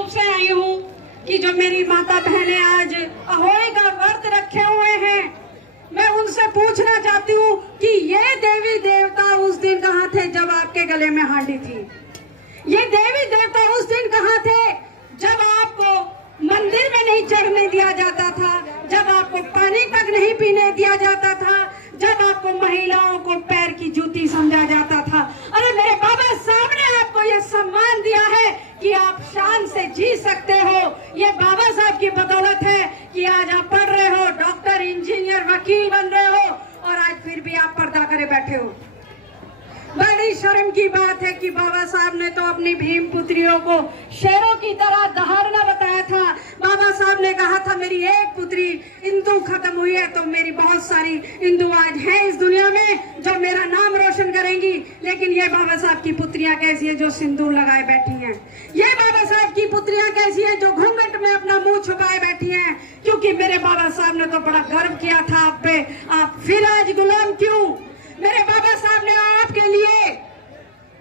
रूप से आई हूँ कि जो मेरी माता बहनें आज अहोई का व्रत रखे हुए हैं, मैं उनसे पूछना चाहती हूँ कि ये देवी देवता उस दिन कहाँ थे जब आपके गले में हांडी थी? ये देवी देवता उस दिन कहाँ थे जब आपको मंदिर में नहीं चढ़ने दिया जाता था, जब आपको पानी तक नहीं पीने दिया जाता था, जब आपको महिलाओं को पैर की जूती समझा जाता था? अरे मेरे बाबा साहब ने आपको ये सम्मान दिया है कि आप शान से जी सकते हो। ये बाबा साहब की बदौलत है कि आज आप पढ़ रहे हो, डॉक्टर, इंजीनियर, वकील बन रहे हो और आज फिर भी आप पर्दा करे बैठे हो। बड़ी शर्म की बात है कि बाबा साहब ने तो अपनी भीम पुत्रियों को शेरों की तरह दहाड़ना बताया था। बाबा साहब ने कहा था मेरी एक पुत्री इंदु खत्म हुई है तो मेरी बहुत सारी इंदु आज हैं इस दुनिया में जो मेरा नाम रोशन करेंगी। लेकिन ये बाबा साहब की पुत्रियां कैसी है जो सिंदूर लगाए बैठी हैं? ये बाबा साहब की पुत्रियां कैसी है जो घूंघट में अपना मुंह छुपाए बैठी हैं? क्योंकि मेरे बाबा साहब ने तो बड़ा गर्व किया था आप पे, आप फिर आज गुलाम क्यों? मेरे बाबा साहब ने आपके लिए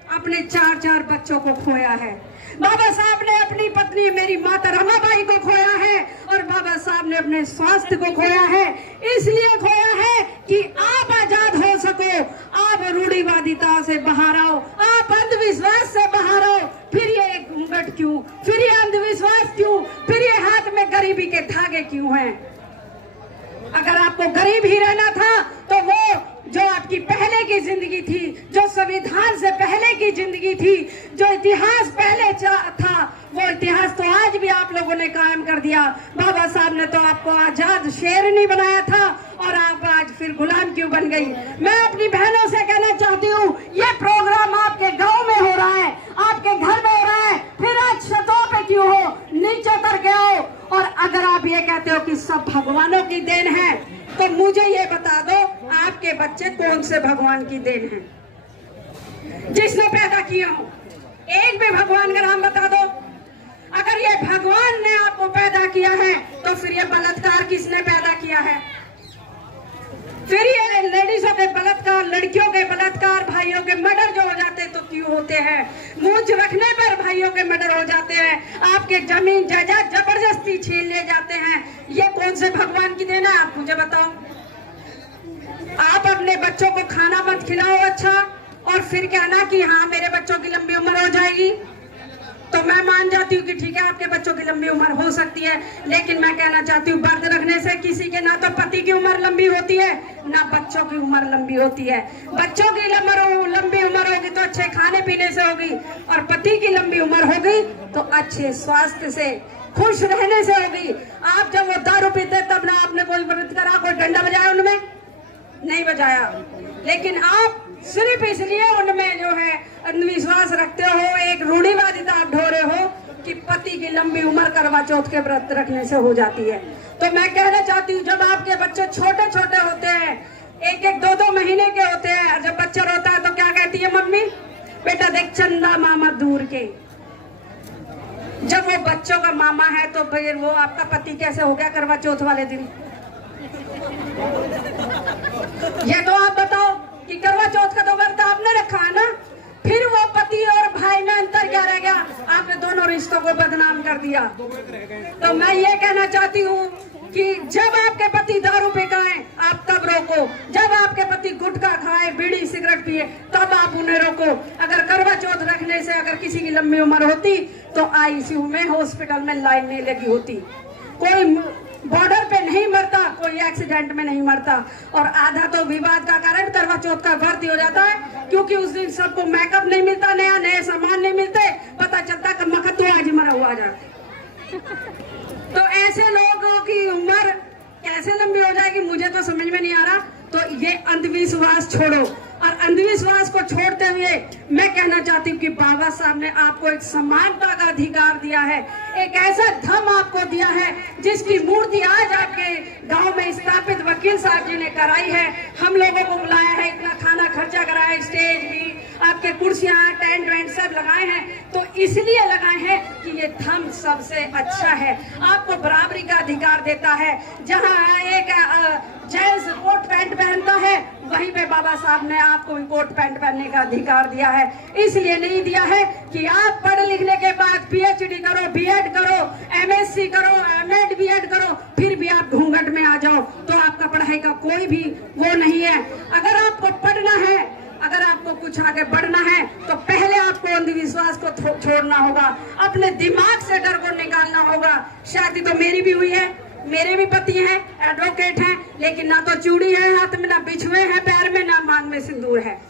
अपने 4 बच्चों को खोया है। बाबा साहब ने अपनी पत्नी मेरी माता रमाबाई को खोया है और बाबा साहब ने अपने स्वास्थ्य को खोया है। इसलिए खोया है कि आप आजाद हो सको, आप रूढ़िवादिता से बाहर आओ, आप अंधविश्वास से बाहर आओ। फिर ये घूंघट क्यों? फिर ये अंधविश्वास क्यों? फिर ये हाथ में गरीबी के धागे क्यों हैं? अगर आपको गरीब ही रहना था तो वो जो आपकी पहले की जिंदगी थी, जो संविधान से पहले की जिंदगी थी, जो इतिहास पहले था, वो इतिहास तो आज भी आप लोगों ने कायम कर दिया। बाबा साहब ने तो आपको आजाद शेरनी बनाया था और आप आज फिर गुलाम क्यों बन गई? मैं अपनी बहनों से कहना चाहती हूँ, ये प्रोग्राम आपके गांव में हो रहा है, आपके घर में हो रहा है, फिर आज छतों पे क्यों हो? नीचे उतर के आओ। और अगर आप ये कहते हो कि सब भगवानों की देन है तो मुझे ये बता दो आपके बच्चे कौन से भगवान की देन है जिसने पैदा किया हो? एक भी भगवान का नाम बता दो। अगर ये भगवान ने आपको पैदा किया है तो फिर ये बलात्कार किसने पैदा किया है? फिर ये लेडीजों के बलात्कार, लड़कियों के बलात्कार, भाइयों के मर्डर जो हो जाते तो क्यों होते हैं? मूंछ रखने पर भाइयों के मर्डर हो जाते हैं, आपके जमीन जायदाद जबरदस्ती छीन ले जाते हैं। ये कौन से भगवान की देन है? आप मुझे बताओ। आप अपने बच्चों को खाना मत खिलाओ अच्छा और फिर कहना कि हाँ मेरे बच्चों की लंबी उम्र हो जाएगी, तो मैं मान जाती हूँ कि ठीक है आपके बच्चों की लंबी उम्र हो सकती है। लेकिन मैं कहना चाहती हूँ व्रत रखने से किसी के ना तो पति की उम्र लंबी होती है ना बच्चों की उम्र लंबी होती है। बच्चों की लंबी उम्र होगी तो अच्छे खाने पीने से होगी और पति की लंबी उम्र होगी तो अच्छे स्वास्थ्य से, खुश रहने से होगी। आप जब वो दारू पीते तब ना आपने कोई व्रत करा, कोई डंडा बजाया? उनमें नहीं बजाया। लेकिन आप सिर्फ इसलिए उनमें जो है अंधविश्वास रखते हो, एक रूढ़िवादिता आप ढो रहे हो कि पति की लंबी उम्र करवा चौथ के व्रत रखने से हो जाती है। तो मैं कहना चाहती हूँ जब आपके बच्चे छोटे छोटे होते हैं, 1-1, 2-2 महीने के होते हैं, जब बच्चा रोता है तो क्या कहती है मम्मी? बेटा देख चंदा मामा दूर के। जब वो बच्चों का मामा है तो फिर वो आपका पति कैसे हो गया करवा चौथ वाले दिन? ये तो आप बताओ कि करवा चौथ का तो व्रत आपने रखा है ना, फिर वो पति और भाई में अंतर क्या रह गया? आपने दोनों रिश्तों को बदनाम कर दिया। तो मैं ये कहना चाहती हूँ कि जब आपके पति दारू पे खाएं आप तब रोको, जब आपके पति गुटखा खाए, बीड़ी सिगरेट पिए तब आप उन्हें रोको। अगर करवा चौथ रखने से अगर किसी की लंबी उम्र होती तो आईसीयू में, हॉस्पिटल में लाइन नहीं लगी होती, कोई बॉर्डर पे नहीं मरता, कोई एक्सीडेंट में नहीं मरता। और आधा तो विवाद का कारण करवा चौथ का व्रत हो जाता है क्योंकि उस दिन सबको मेकअप नहीं मिलता, नए सामान नहीं मिलते, पता चलता कि मखत तो आज मरा हुआ जाए। तो ऐसे लोगों की उम्र कैसे लंबी हो जाएगी मुझे तो समझ में नहीं आ रहा। तो ये अंधविश्वास छोड़ो और अंधविश्वास को छोड़ते हुए मैं कहना चाहती हूँ कि बाबा साहब ने आपको एक समानता का अधिकार दिया है, एक ऐसा धम आपको दिया है जिसकी मूर्ति आज आपके गांव में स्थापित वकील साहब जी ने कराई है। हम लोगों को बुलाया है, इतना खाना खर्चा कराया, स्टेज भी, आपके कुर्सियां, टेंट वेंट सब लगाए हैं, तो इसलिए लगाए हैं कि ये धम सबसे अच्छा है, आपको बराबरी का अधिकार देता है। जहाँ एक जेंट्स कोट पैंट पहनता है वहीं पे बाबा साहब ने आपको कोट पैंट पहनने का अधिकार दिया है। इसलिए नहीं दिया है कि आप पढ़ लिखने के बाद पीएचडी करो, बीएड करो, एमएससी करो, एमएड बीएड करो, फिर भी आप घूंघट में आ जाओ तो आपका पढ़ाई का कोई भी वो नहीं है। अगर आपको पढ़ना है, अगर आपको कुछ आगे बढ़ना है तो पहले आपको अंधविश्वास को छोड़ना होगा, अपने दिमाग से डर को निकालना होगा। शादी तो मेरी भी हुई है, मेरे भी पति हैं, एडवोकेट हैं, लेकिन ना तो चूड़ी है हाथ में, ना बिछुए हैं पैर में, ना मांग में सिंदूर है,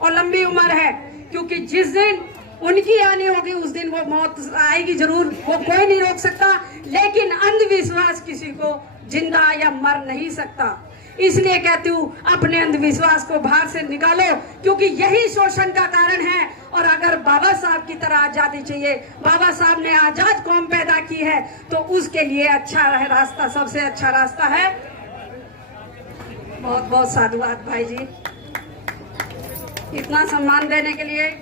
और लंबी उम्र है। क्योंकि जिस दिन उनकी आनी होगी उस दिन वो मौत आएगी जरूर, वो कोई नहीं रोक सकता, लेकिन अंधविश्वास किसी को जिंदा या मर नहीं सकता। इसलिए कहती हूँ अपने अंधविश्वास को बाहर से निकालो, क्योंकि यही शोषण का कारण है। और अगर बाबा साहब की तरह आजादी चाहिए, बाबा साहब ने आजाद कौम पैदा की है, तो उसके लिए अच्छा रास्ता, सबसे अच्छा रास्ता है। बहुत बहुत साधुवाद भाई जी, इतना सम्मान देने के लिए।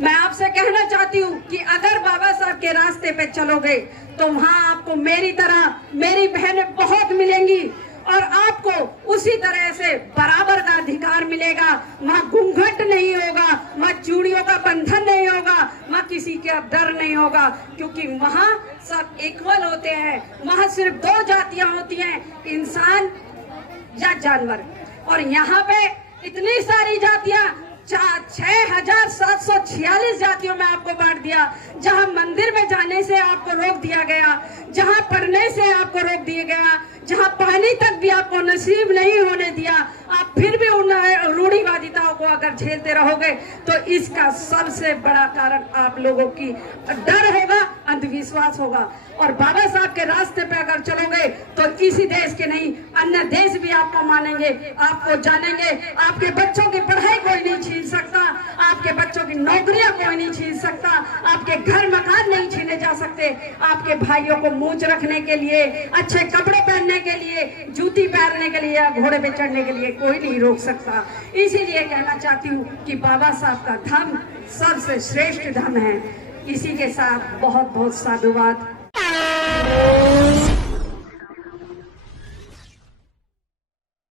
मैं आपसे कहना चाहती हूँ कि अगर बाबा साहब के रास्ते पे चलोगे तो वहाँ आपको मेरी तरह मेरी बहनें बहुत मिलेंगी, और आपको उसी तरह से बराबर का अधिकार मिलेगा। वहाँ घूंघट नहीं होगा, वहाँ चूड़ियों का बंधन नहीं होगा, वहाँ किसी का डर नहीं होगा, क्योंकि वहाँ सब इक्वल होते हैं। वहाँ सिर्फ दो जातियां होती हैं, इंसान या जानवर। और यहाँ पे इतनी सारी जातियां, 6746 जातियों में आपको बांट दिया। जहां मंदिर में जाने से आपको रोक दिया गया, जहां पढ़ने से आपको रोक दिया गया, जहां पानी तक भी आपको नसीब नहीं होने दिया, आप फिर भी उन रूढ़िवादिताओं को अगर झेलते रहोगे तो इसका सबसे बड़ा कारण आप लोगों की डर होगा, अंधविश्वास होगा। और बाबा साहब के रास्ते पे अगर चलोगे तो किसी देश के नहीं, अन्य देश भी आपको मानेंगे, आपको जानेंगे। आपके बच्चों की पढ़ाई कोई नहीं छीन सकता, आपके बच्चों की नौकरियां कोई नहीं छीन सकता, आपके घर मकान नहीं छीने जा सकते, आपके भाइयों को मूंछ रखने के लिए, अच्छे कपड़े पहनने के लिए, जूती पहनने के लिए, घोड़े पे चढ़ने के लिए कोई नहीं रोक सकता। इसीलिए कहना चाहती हूँ कि बाबा साहब का धर्म सबसे श्रेष्ठ धर्म है। इसी के साथ बहुत बहुत साधुवाद।